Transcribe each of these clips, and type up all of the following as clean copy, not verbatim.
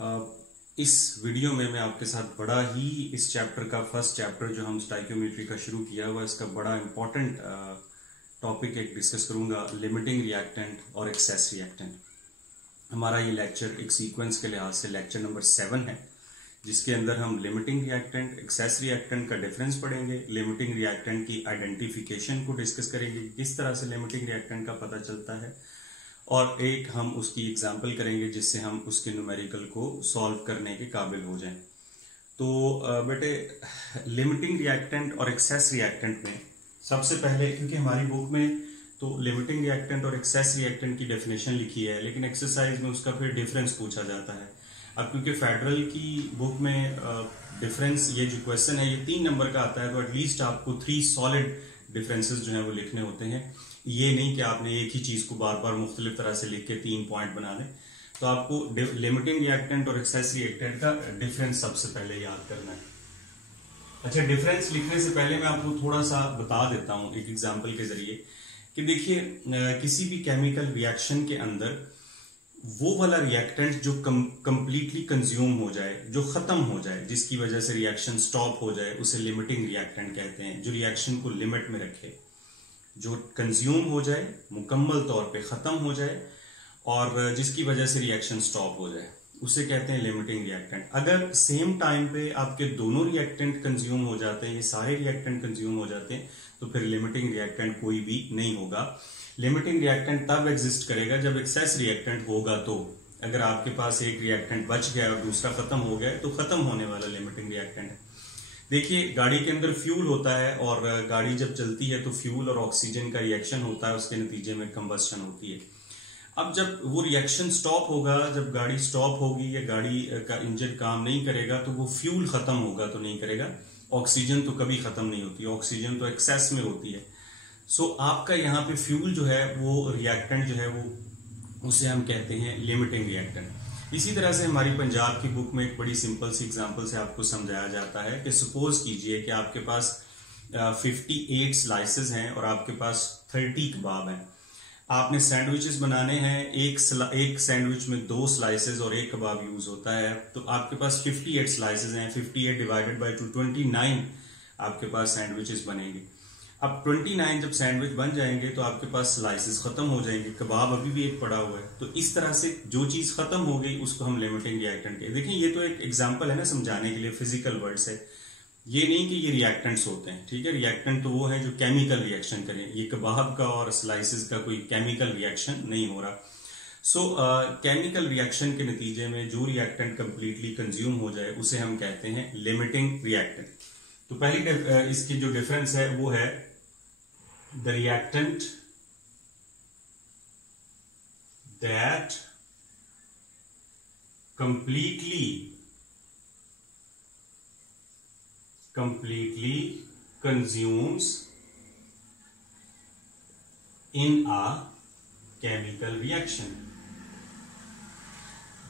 इस वीडियो में मैं आपके साथ बड़ा ही इस चैप्टर का फर्स्ट चैप्टर जो हम स्टाइकियोमेट्री का शुरू किया हुआ इसका बड़ा इंपॉर्टेंट टॉपिक एक डिस्कस करूंगा, लिमिटिंग रिएक्टेंट और एक्सेस रिएक्टेंट। हमारा ये लेक्चर एक सीक्वेंस के लिहाज से लेक्चर नंबर 7 है, जिसके अंदर हम लिमिटिंग रिएक्टेंट, एक्सेस रिएक्टेंट का डिफरेंस पढ़ेंगे, लिमिटिंग रिएक्टेंट की आइडेंटिफिकेशन को डिस्कस करेंगे, किस तरह से लिमिटिंग रिएक्टेंट का पता चलता है, और एक हम उसकी एग्जाम्पल करेंगे जिससे हम उसके न्यूमेरिकल को सॉल्व करने के काबिल हो जाएं। तो बेटे, लिमिटिंग रिएक्टेंट और एक्सेस रिएक्टेंट में सबसे पहले, क्योंकि हमारी बुक में तो लिमिटिंग रिएक्टेंट और एक्सेस रिएक्टेंट की डेफिनेशन लिखी है, लेकिन एक्सरसाइज में उसका फिर डिफरेंस पूछा जाता है। अब क्योंकि फेडरल की बुक में डिफरेंस, ये जो क्वेश्चन है ये 3 नंबर का आता है, तो एटलीस्ट आपको 3 सॉलिड डिफरेंसेस जो है वो लिखने होते हैं। ये नहीं कि आपने एक ही चीज को बार बार मुख्तलिफ तरह से लिख के 3 पॉइंट बना लें। तो आपको लिमिटिंग रिएक्टेंट और एक्सेस रिएक्टेंट का डिफरेंस सबसे पहले याद करना है। अच्छा, डिफरेंस लिखने से पहले मैं आपको थोड़ा सा बता देता हूं एक एग्जांपल के जरिए कि देखिए, किसी भी केमिकल रिएक्शन के अंदर वो वाला रिएक्टेंट जो कंप्लीटली कंज्यूम हो जाए, जो खत्म हो जाए, जिसकी वजह से रिएक्शन स्टॉप हो जाए, उसे लिमिटिंग रिएक्टेंट कहते हैं। जो रिएक्शन को लिमिट में रखे, जो कंज्यूम हो जाए, मुकम्मल तौर पे खत्म हो जाए और जिसकी वजह से रिएक्शन स्टॉप हो जाए, उसे कहते हैं लिमिटिंग रिएक्टेंट। अगर सेम टाइम पे आपके दोनों रिएक्टेंट कंज्यूम हो जाते हैं, ये सारे रिएक्टेंट कंज्यूम हो जाते हैं, तो फिर लिमिटिंग रिएक्टेंट कोई भी नहीं होगा। लिमिटिंग रिएक्टेंट तब एग्जिस्ट करेगा जब एक्सेस रिएक्टेंट होगा। तो अगर आपके पास एक रिएक्टेंट बच गया और दूसरा खत्म हो गया, तो खत्म होने वाला लिमिटिंग रिएक्टेंट है। देखिए, गाड़ी के अंदर फ्यूल होता है और गाड़ी जब चलती है तो फ्यूल और ऑक्सीजन का रिएक्शन होता है, उसके नतीजे में कंबस्शन होती है। अब जब वो रिएक्शन स्टॉप होगा, जब गाड़ी स्टॉप होगी या गाड़ी का इंजन काम नहीं करेगा, तो वो फ्यूल खत्म होगा तो नहीं करेगा। ऑक्सीजन तो कभी खत्म नहीं होती, ऑक्सीजन तो एक्सेस में होती है। सो आपका यहाँ पे फ्यूल जो है वो रिएक्टेंट जो है वो, उसे हम कहते हैं लिमिटिंग रिएक्टेंट। इसी तरह से हमारी पंजाब की बुक में एक बड़ी सिंपल सी एग्जांपल से आपको समझाया जाता है कि सपोज कीजिए कि आपके पास 58 स्लाइसेस हैं और आपके पास 30 कबाब हैं। आपने सैंडविचेस बनाने हैं, एक सैंडविच में 2 स्लाइसेस और 1 कबाब यूज होता है, तो आपके पास 58 स्लाइसेस हैं। 58 डिवाइडेड बाई 2, 29 आपके पास सैंडविचेस बनेंगे। अब 29 जब सैंडविच बन जाएंगे तो आपके पास स्लाइसेस खत्म हो जाएंगे, कबाब अभी भी एक पड़ा हुआ है। तो इस तरह से जो चीज खत्म हो गई उसको हम लिमिटिंग रिएक्टेंट कहते हैं। देखिए, ये तो एक एग्जांपल है ना समझाने के लिए, फिजिकल वर्ड्स है, ये नहीं कि ये रिएक्टेंट्स होते हैं। ठीक है, रिएक्टेंट तो वो है जो केमिकल रिएक्शन करें। ये कबाब का और स्लाइसेस का कोई केमिकल रिएक्शन नहीं हो रहा। सो केमिकल रिएक्शन के नतीजे में जो रिएक्टेंट कंप्लीटली कंज्यूम हो जाए उसे हम कहते हैं लिमिटिंग रिएक्टेंट। तो पहली इसकी जो डिफरेंस है वो है the reactant that completely consumes in a chemical reaction,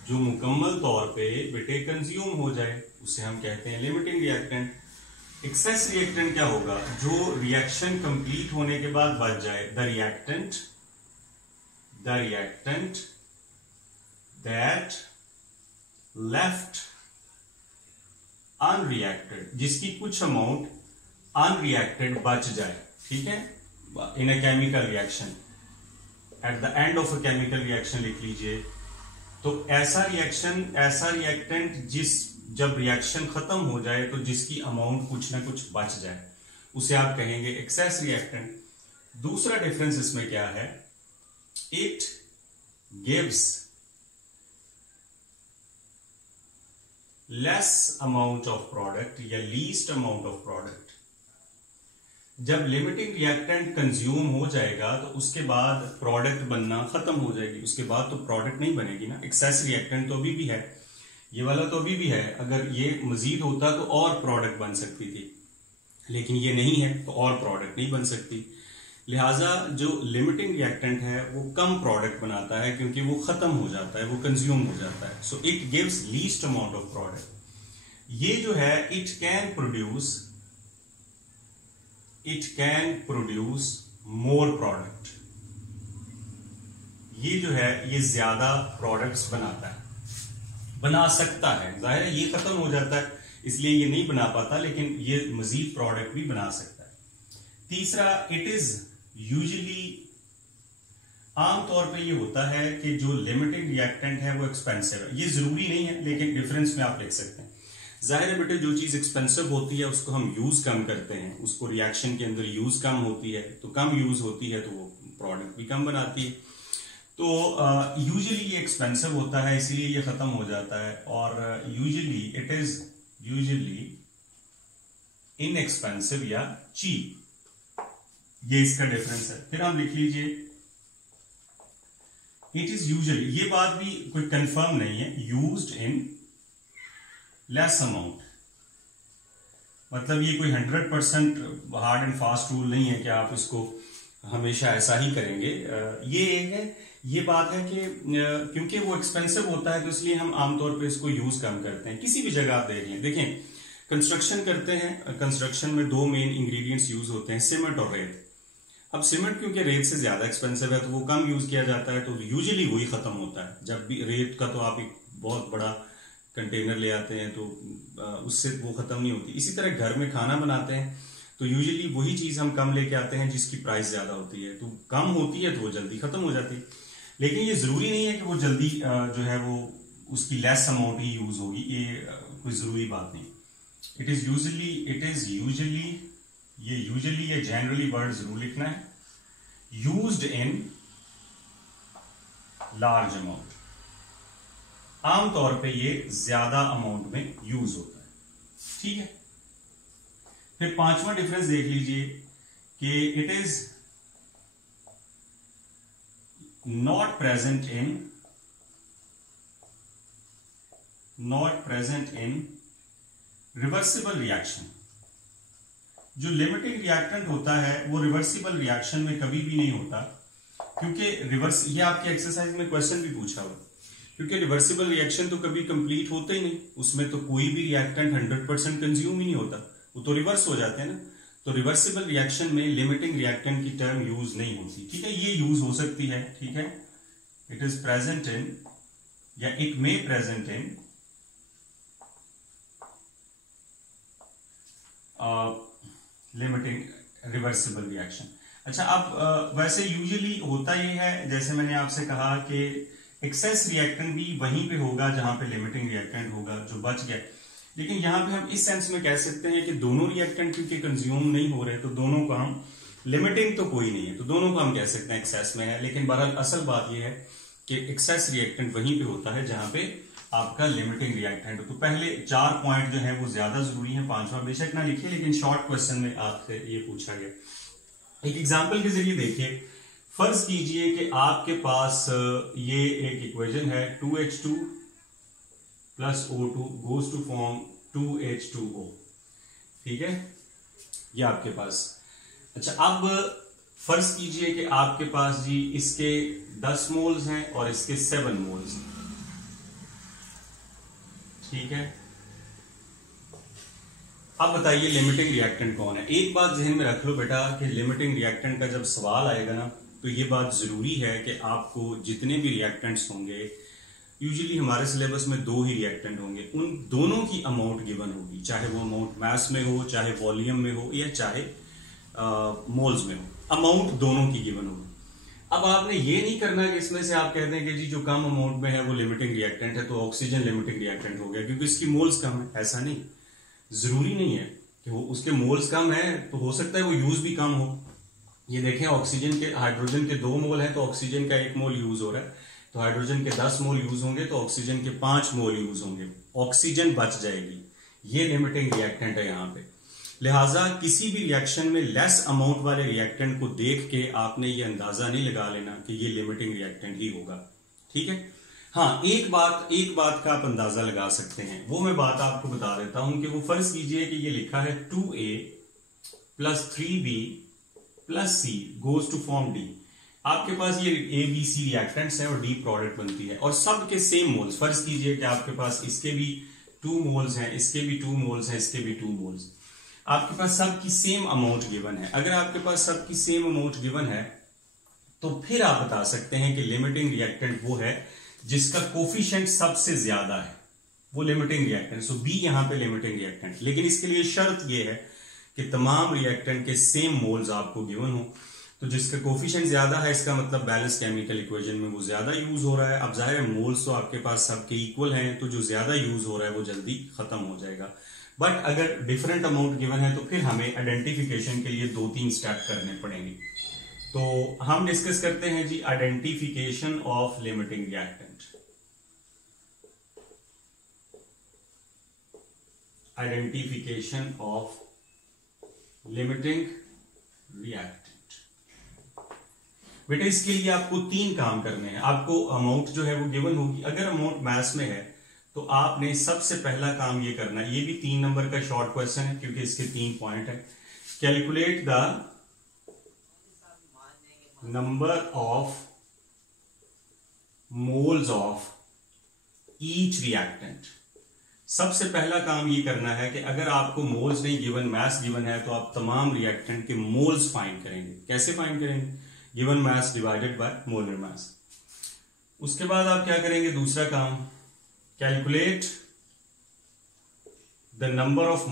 जो मुकम्मल तौर पे बेटे कंज्यूम हो जाए उसे हम कहते हैं लिमिटिंग रिएक्टेंट। एक्सेस रिएक्टेंट क्या होगा? जो रिएक्शन कंप्लीट होने के बाद बच जाए। The reactant that left unreacted, जिसकी कुछ अमाउंट अनरिएक्टेड बच जाए। ठीक है, in a chemical reaction, at the end of a chemical reaction लिख लीजिए। तो ऐसा रिएक्टेंट जब रिएक्शन खत्म हो जाए तो जिसकी अमाउंट कुछ ना कुछ बच जाए, उसे आप कहेंगे एक्सेस रिएक्टेंट। दूसरा डिफरेंस इसमें क्या है? It gives less amount of product या लीस्ट अमाउंट ऑफ प्रोडक्ट। जब लिमिटिंग रिएक्टेंट कंज्यूम हो जाएगा तो उसके बाद प्रोडक्ट बनना खत्म हो जाएगी, उसके बाद तो प्रोडक्ट नहीं बनेगी ना। एक्सेस रिएक्टेंट तो अभी भी है, ये वाला तो अभी भी है। अगर ये मजीद होता तो और प्रोडक्ट बन सकती थी, लेकिन ये नहीं है तो और प्रोडक्ट नहीं बन सकती। लिहाजा जो लिमिटिंग रिएक्टेंट है वो कम प्रोडक्ट बनाता है, क्योंकि वो खत्म हो जाता है, वो कंज्यूम हो जाता है। So it gives least amount of product. ये जो है it can produce more product. ये जो है ये ज्यादा प्रोडक्ट्स बनाता है। बना सकता है। जाहिर है ये खत्म हो जाता है इसलिए ये नहीं बना पाता, लेकिन ये मजीद प्रोडक्ट भी बना सकता है। तीसरा, इट इज यूजुअली, आमतौर पे ये होता है कि जो लिमिटिंग रिएक्टेंट है वो एक्सपेंसिव है। ये जरूरी नहीं है लेकिन डिफरेंस में आप लिख सकते हैं। जाहिर है बेटे जो चीज एक्सपेंसिव होती है उसको हम यूज कम करते हैं, उसको रिएक्शन के अंदर यूज कम होती है, तो कम यूज होती है तो वो प्रोडक्ट भी कम बनाती है। तो यूजुअली ये एक्सपेंसिव होता है इसीलिए ये खत्म हो जाता है, और usually it is usually inexpensive या चीप, ये इसका डिफरेंस है। फिर हम लिख लीजिए इट इज यूजुअली, ये बात भी कोई कंफर्म नहीं है, यूज्ड इन लेस अमाउंट, मतलब ये कोई 100% हार्ड एंड फास्ट रूल नहीं है कि आप इसको हमेशा ऐसा ही करेंगे। ये है, ये बात है कि क्योंकि वो एक्सपेंसिव होता है तो इसलिए हम आमतौर पे इसको यूज कम करते हैं। किसी भी जगह आप देख लें, देखें कंस्ट्रक्शन करते हैं, कंस्ट्रक्शन में दो मेन इंग्रेडिएंट्स यूज होते हैं, सीमेंट और रेत। अब सीमेंट क्योंकि रेत से ज्यादा एक्सपेंसिव है तो वो कम यूज किया जाता है, तो यूजुअली वही खत्म होता है। जब भी रेत का तो आप एक बहुत बड़ा कंटेनर ले आते हैं तो उससे वो खत्म नहीं होती। इसी तरह घर में खाना बनाते हैं तो यूजुअली वही चीज हम कम लेके आते हैं जिसकी प्राइस ज्यादा होती है, तो कम होती है तो वो जल्दी खत्म हो जाती है। लेकिन ये जरूरी नहीं है कि वो जल्दी जो है वो उसकी लेस अमाउंट ही यूज होगी, ये कोई जरूरी बात नहीं। इट इज यूजुअली, ये यूजुअली या जनरली वर्ड जरूर लिखना है, यूज्ड इन लार्ज अमाउंट, आमतौर पे ये ज्यादा अमाउंट में यूज होता है। ठीक है, फिर पांचवा डिफरेंस देख लीजिए कि it is not present in reversible reaction. जो लिमिटिंग रिएक्टेंट होता है वो रिवर्सिबल रिएक्शन में कभी भी नहीं होता, क्योंकि रिवर्स, ये आपके एक्सरसाइज में क्वेश्चन भी पूछा हुआ, क्योंकि रिवर्सिबल रिएक्शन तो कभी कंप्लीट होता ही नहीं, उसमें तो कोई भी रिएक्टेंट 100% कंज्यूम ही नहीं होता, वो तो रिवर्स हो जाते हैं ना। तो रिवर्सिबल रिएक्शन में लिमिटिंग रिएक्टेंट की टर्म यूज नहीं होती। ठीक है, ये यूज हो सकती है। ठीक है, इट इज प्रेजेंट इन या it may present in limiting reversible reaction. अच्छा, अब वैसे यूजुअली होता ये है, जैसे मैंने आपसे कहा कि एक्सेस रिएक्टेंट भी वहीं पे होगा जहां पे लिमिटिंग रिएक्टेंट होगा, जो बच गया। लेकिन यहां पे हम इस सेंस में कह सकते हैं कि दोनों रिएक्टेंट क्योंकि कंज्यूम नहीं हो रहे तो दोनों को हम, लिमिटिंग तो कोई नहीं है तो दोनों को हम कह सकते हैं एक्सेस में है। लेकिन बहरहाल असल बात यह है कि एक्सेस रिएक्टेंट वहीं पे होता है जहां पे आपका लिमिटिंग रिएक्टेंट हो। तो पहले 4 पॉइंट जो है वो ज्यादा जरूरी है, 5वां बेशक ना लिखिए लेकिन शॉर्ट क्वेश्चन में आपसे ये पूछा गया। एक एग्जाम्पल के जरिए देखिए, फर्ज कीजिए कि आपके पास ये एक इक्वेशन है 2H2 plus O2 goes to form 2H2O। ठीक है, ये आपके पास। अच्छा, अब फर्ज कीजिए कि आपके पास जी इसके 10 मोल्स हैं और इसके 7 मोल्स हैं। ठीक है, अब बताइए लिमिटिंग रिएक्टेंट कौन है। एक बात ध्यान में रख लो बेटा कि लिमिटिंग रिएक्टेंट का जब सवाल आएगा ना तो ये बात जरूरी है कि आपको जितने भी रिएक्टेंट्स होंगे, यूजुअली हमारे सिलेबस में 2 ही रिएक्टेंट होंगे, उन दोनों की अमाउंट गिवन होगी, चाहे वो अमाउंट मास में हो, चाहे वॉल्यूम में हो या चाहे मोल्स में हो, अमाउंट दोनों की गिवन होगी। अब आपने ये नहीं करना कि इसमें से आप कहते हैं कि जी जो कम अमाउंट में है वो लिमिटिंग रिएक्टेंट है तो ऑक्सीजन लिमिटिंग रिएक्टेंट हो गया क्योंकि इसकी मोल्स कम है। ऐसा नहीं, जरूरी नहीं है कि वो उसके मोल्स कम है तो हो सकता है वो यूज भी कम हो। ये देखें, ऑक्सीजन के, हाइड्रोजन के 2 मोल है तो ऑक्सीजन का 1 मोल यूज हो रहा है, तो हाइड्रोजन के 10 मोल यूज होंगे तो ऑक्सीजन के 5 मोल यूज होंगे, ऑक्सीजन बच जाएगी। ये लिमिटिंग रिएक्टेंट है यहाँ पे। लिहाजा किसी भी रिएक्शन में लेस अमाउंट वाले रिएक्टेंट को देख के आपने ये अंदाजा नहीं लगा लेना कि ये लिमिटिंग रिएक्टेंट ही होगा। ठीक है, हाँ, एक बात का आप अंदाजा लगा सकते हैं, वो मैं बात आपको बता देता हूं कि वो फर्ज कीजिए कि ये लिखा है 2A प्लस 3B प्लस C goes to form D। आपके पास ये ABC रिएक्टेंट्स हैं और D प्रोडक्ट बनती है और सब के सेम मोल्स। फर्ज कीजिए कि आपके पास इसके भी 2 मोल्स हैं, इसके भी 2 मोल्स हैं, इसके भी 2 मोल्स, आपके पास सबकी सेम अमाउंट गिवन है। अगर आपके पास सबकी सेम अमाउंट गिवन है तो फिर आप बता सकते हैं कि लिमिटिंग रिएक्टेंट वो है जिसका कोफिशिएंट सबसे ज्यादा है। वो लिमिटिंग रिएक्टेंट। सो बी यहां पे लिमिटिंग रिएक्टेंट। लेकिन इसके लिए शर्त ये है कि तमाम रिएक्टेंट के सेम मोल्स आपको गिवन हो। तो जिसका कोफिशिएंट ज्यादा है इसका मतलब बैलेंस केमिकल इक्वेशन में वो ज्यादा यूज हो रहा है। अब जाहिर है मोल्स तो आपके पास सबके इक्वल हैं, तो जो ज्यादा यूज हो रहा है वो जल्दी खत्म हो जाएगा। बट अगर डिफरेंट अमाउंट गिवन है तो फिर हमें आइडेंटिफिकेशन के लिए 2-3 स्टेप करने पड़ेंगे। तो हम डिस्कस करते हैं जी identification of limiting reactant. Identification of limiting reactant. बेटा इसके लिए आपको 3 काम करने हैं। आपको अमाउंट जो है वो गिवन होगी। अगर अमाउंट मैथ्स में है तो आपने सबसे पहला काम ये करना है, ये भी 3 नंबर का शॉर्ट क्वेश्चन है क्योंकि इसके 3 पॉइंट है। Calculate the number of moles of each reactant. सबसे पहला काम ये करना है कि अगर आपको मोल्स नहीं गिवन, मास गिवन है, तो आप तमाम रिएक्टेंट के मोल्स फाइंड करेंगे। कैसे फाइंड करेंगे? Given mass divided by molar mass. उसके बाद आप क्या करेंगे? दूसरा काम, calculate the number of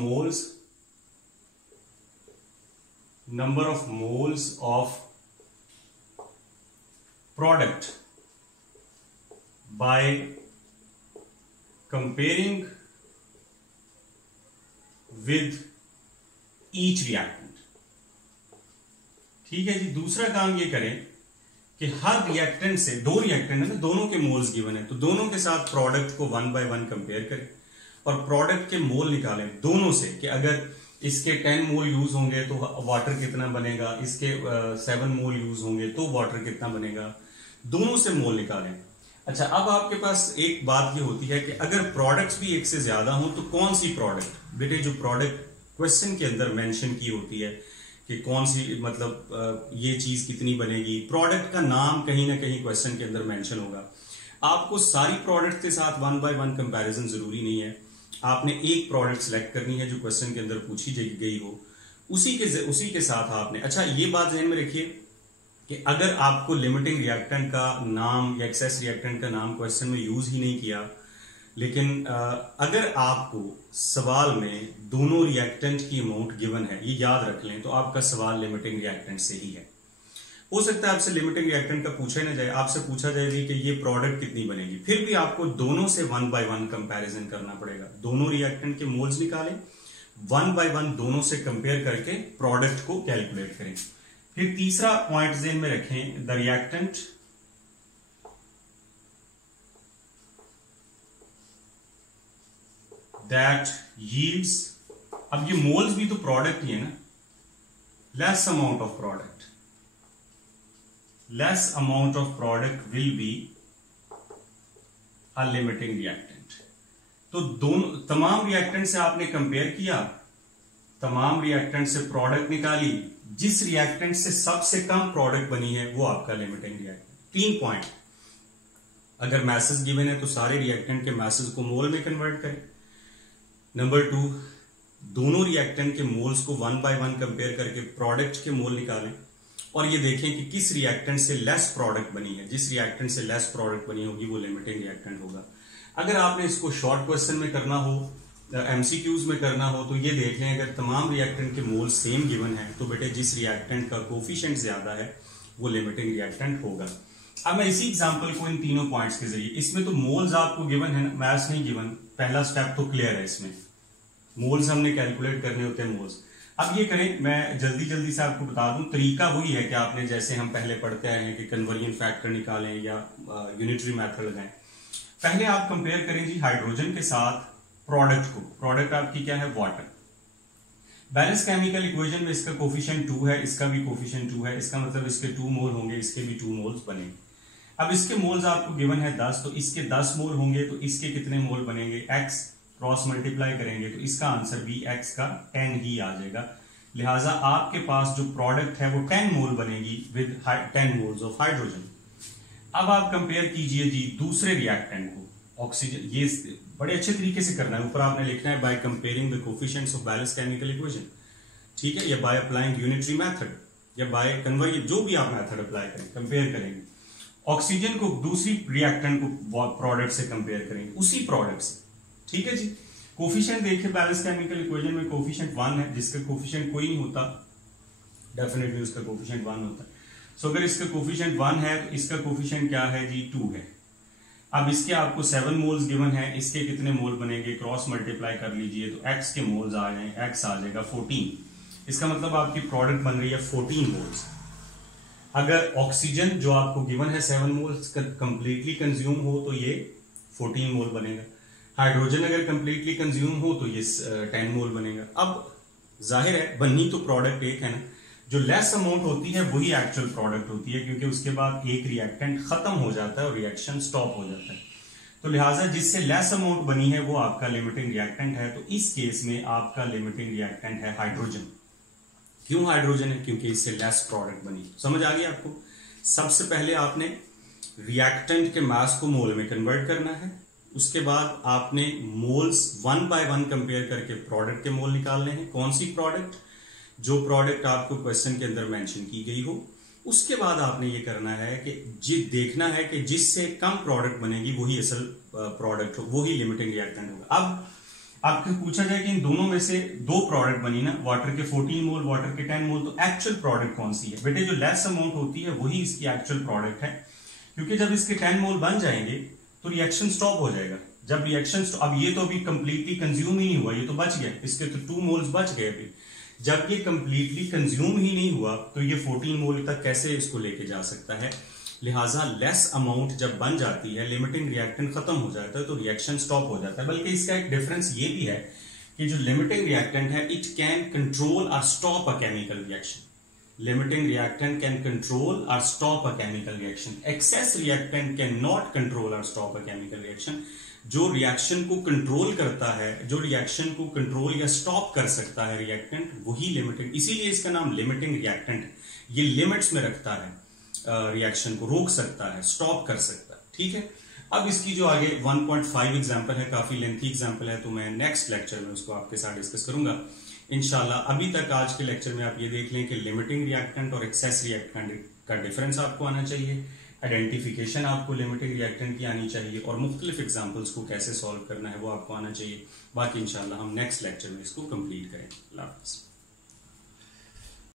moles of product by comparing with each reactant. ठीक है जी। दूसरा काम ये करें कि हर रिएक्टेंट से, 2 रिएक्टेंट है ना, दोनों के मोल्स गिवन है, तो दोनों के साथ प्रोडक्ट को 1 by 1 कंपेयर करें और प्रोडक्ट के मोल निकालें दोनों से कि अगर इसके 10 मोल यूज होंगे तो वाटर कितना बनेगा, इसके 7 मोल यूज होंगे तो वाटर कितना बनेगा, दोनों से मोल निकालें। अच्छा, अब आपके पास एक बात ये होती है कि अगर प्रोडक्ट्स भी एक से ज्यादा हो तो कौन सी प्रोडक्ट? बेटे जो प्रोडक्ट क्वेश्चन के अंदर मेंशन की होती है कि कौन सी, मतलब ये चीज कितनी बनेगी, प्रोडक्ट का नाम कहीं ना कहीं क्वेश्चन के अंदर मेंशन होगा। आपको सारी प्रोडक्ट के साथ 1 by 1 कंपैरिजन जरूरी नहीं है। आपने एक प्रोडक्ट सेलेक्ट करनी है जो क्वेश्चन के अंदर पूछी गई हो, उसी के साथ आपने। अच्छा, ये बात ध्यान में रखिए कि अगर आपको लिमिटिंग रिएक्टेंट का नाम या एक्सेस रिएक्टेंट का नाम क्वेश्चन में यूज ही नहीं किया, लेकिन अगर आपको सवाल में दोनों रिएक्टेंट की अमाउंट गिवन है, ये याद रख लें, तो आपका सवाल लिमिटिंग रिएक्टेंट से ही है। हो सकता है आपसे लिमिटिंग रिएक्टेंट का पूछा ना जाए, आपसे पूछा जाएगी कि ये प्रोडक्ट कितनी बनेगी, फिर भी आपको दोनों से 1 by 1 कंपैरिजन करना पड़ेगा। दोनों रिएक्टेंट के मोल्स निकालें, 1 by 1 दोनों से कंपेयर करके प्रोडक्ट को कैलकुलेट करें। फिर तीसरा पॉइंट ध्यान में रखें, द रिएक्टेंट दैट यील्ड्स, अब ये मोल्स भी तो प्रोडक्ट ही है ना, less amount of product will be a limiting reactant. तो दोनों तमाम रिएक्टेंट से आपने कंपेयर किया, तमाम रिएक्टेंट से प्रोडक्ट निकाली, जिस रिएक्टेंट से सबसे कम प्रोडक्ट बनी है वो आपका लिमिटिंग रिएक्टेंट। 3 पॉइंट, अगर मैसेज गिवन है तो सारे रिएक्टेंट के मैसेज को मोल में कन्वर्ट करें। नंबर 2, दोनों रिएक्टेंट के मोल्स को 1 by 1 कंपेयर करके प्रोडक्ट के मोल निकालें और ये देखें कि किस रिएक्टेंट से लेस प्रोडक्ट बनी है। जिस रिएक्टेंट से लेस प्रोडक्ट बनी होगी वो लिमिटिंग रिएक्टेंट होगा। अगर आपने इसको शॉर्ट क्वेश्चन में करना हो, एमसीक्यूज में करना हो, तो ये देख लें अगर तमाम रिएक्टेंट के मोल सेम गिवन है तो बेटे जिस रिएक्टेंट का कोफिशिएंट ज्यादा है वो लिमिटिंग रिएक्टेंट होगा। अब मैं इसी एग्जांपल को इन तीनों पॉइंट्स के जरिए, इसमें तो मोल्स आपको गिवन है, मैथ्स नहीं गिवन, पहला स्टेप तो क्लियर है। इसमें मोल्स हमने कैलकुलेट करने होते हैं मोल्स। अब ये करें, मैं जल्दी से आपको बता दूं, तरीका वही है कि आपने जैसे हम पहले पढ़ते आए हैं कि कन्वर्जन फैक्टर निकालें या यूनिटरी मेथड लगाएं। पहले आप कंपेयर करें जी हाइड्रोजन के साथ प्रोडक्ट को। प्रोडक्ट आपकी क्या है? वाटर। बैलेंस केमिकल इक्वेशन में इसका कोफिशिएंट 2 है, इसका भी कोफिशिएंट 2 है, इसका मतलब इसके 2 मोल होंगे, इसके भी 2 मोल्स बनेंगे। अब इसके मोल्स आपको गिवन है 10, तो इसके 10 मोल होंगे, तो इसके कितने मोल बनेंगे? x क्रॉस मल्टीप्लाई करेंगे तो इसका आंसर भी x का 10 ही आ जाएगा। लिहाजा आपके पास जो प्रोडक्ट है वो 10 मोल बनेगी विद 10 मोल्स ऑफ हाइड्रोजन। अब आप कंपेयर कीजिए जी दूसरे रिएक्टेंट को, ऑक्सीजन। ये बड़े अच्छे तरीके से करना है, ऊपर आपने लिखना है by comparing the coefficients of balance chemical equation, ठीक है, या बाय अप्लाइंग यूनिटरी मेथड या बाय कन्वर्जन, जो भी आप मेथड अप्लाई करें, कंपेयर करेंगे। ऑक्सीजन को दूसरी रिएक्टेंट को प्रोडक्ट से कंपेयर करेंगे, उसी प्रोडक्ट से, ठीक है जी। कोफिशिएंट देखिए बैलेंस केमिकल इक्वेशन में कोफिशिएंट 1 है, जिसका कोफिशिएंट कोई नहीं होता डेफिनेटली उसका कोफिशिएंट 1 होता है। सो अगर इसका कोफिशिएंट 1 है तो इसका कोफिशिएंट क्या है जी 2 है। अब इसके आपको 7 मोल्स गिवन है, इसके कितने मोल बनेंगे क्रॉस मल्टीप्लाई कर लीजिए तो x के मोल्स आ जाए, x आ जाएगा 14। इसका मतलब आपकी प्रोडक्ट बन रही है 14 मोल्स। अगर ऑक्सीजन जो आपको गिवन है 7 मोल्स कंप्लीटली कंज्यूम हो तो ये 14 मोल बनेगा। हाइड्रोजन अगर कंप्लीटली कंज्यूम हो तो ये 10 मोल बनेगा। अब जाहिर है बननी तो प्रोडक्ट एक है ना, जो लेस अमाउंट होती है वही एक्चुअल प्रोडक्ट होती है, क्योंकि उसके बाद एक रिएक्टेंट खत्म हो जाता है और रिएक्शन स्टॉप हो जाता है। तो लिहाजा जिससे लेस अमाउंट बनी है वो आपका लिमिटिंग रिएक्टेंट है। तो इस केस में आपका लिमिटिंग रिएक्टेंट है हाइड्रोजन। क्यों हाइड्रोजन है? क्योंकि इससे लेस प्रोडक्ट बनी। समझ आ गई आपको? सबसे पहले आपने रिएक्टेंट के मास को मोल में कन्वर्ट करना है, उसके बाद आपने मोल्स 1 बाय 1 कंपेयर करके प्रोडक्ट के मोल निकालने हैं। कौन सी प्रोडक्ट? जो प्रोडक्ट आपको क्वेश्चन के अंदर मेंशन की गई हो। उसके बाद आपने ये करना है कि देखना है कि जिससे कम प्रोडक्ट बनेगी वही असल प्रोडक्ट हो, वही लिमिटिंग रिएक्टेंट होगा। अब आपको पूछा जाए कि इन दोनों में से दो प्रोडक्ट बनी ना, वाटर के 14 मोल, वाटर के 10 मोल, तो एक्चुअल प्रोडक्ट कौन सी है? बेटे जो लेस अमाउंट होती है वही इसकी एक्चुअल प्रोडक्ट है, क्योंकि जब इसके 10 मोल बन जाएंगे तो रिएक्शन स्टॉप हो जाएगा। जब रिएक्शन अब ये तो अभी कंप्लीटली कंज्यूम ही नहीं हुआ, ये तो बच गया, इसके तो 2 मोल्स बच गए अभी। जब ये कंप्लीटली कंज्यूम ही नहीं हुआ तो ये 14 मोल तक कैसे इसको लेके जा सकता है? लिहाजा लेस अमाउंट जब बन जाती है, लिमिटिंग रिएक्टेंट खत्म हो जाता है तो रिएक्शन स्टॉप हो जाता है। बल्कि इसका एक डिफरेंस ये भी है कि जो लिमिटिंग रिएक्टेंट है it can control or stop a chemical reaction. Limiting reactant can control or stop a chemical reaction. Excess reactant can not control or stop a chemical reaction. जो रिएक्शन को control करता है, जो reaction को control या stop कर सकता है रिएक्टेंट, वही लिमिटिंग, इसीलिए इसका नाम लिमिटिंग रिएक्टेंट है। ये लिमिट्स में रखता है, रिएक्शन को रोक सकता है, स्टॉप कर सकता है। ठीक है। अब इसकी जो आगे 1.5 एग्जांपल है, काफी लेंथी एग्जांपल है, तो मैं नेक्स्ट लेक्चर में उसको आपके साथ डिस्कस करूंगा इंशाल्लाह। अभी तक आज के लेक्चर में आप ये देख लें कि लिमिटिंग रिएक्टेंट और एक्सेस रिएक्टेंट का डिफरेंस आपको आना चाहिए, आइडेंटिफिकेशन आपको लिमिटिंग रिएक्टेंट की आनी चाहिए, और मुख्तलिफ एग्जांपल्स को कैसे सॉल्व करना है वो आपको आना चाहिए। बाकी इंशाल्लाह हम नेक्स्ट लेक्चर में इसको कंप्लीट करेंगे। अल्लाह हाफ़िज़।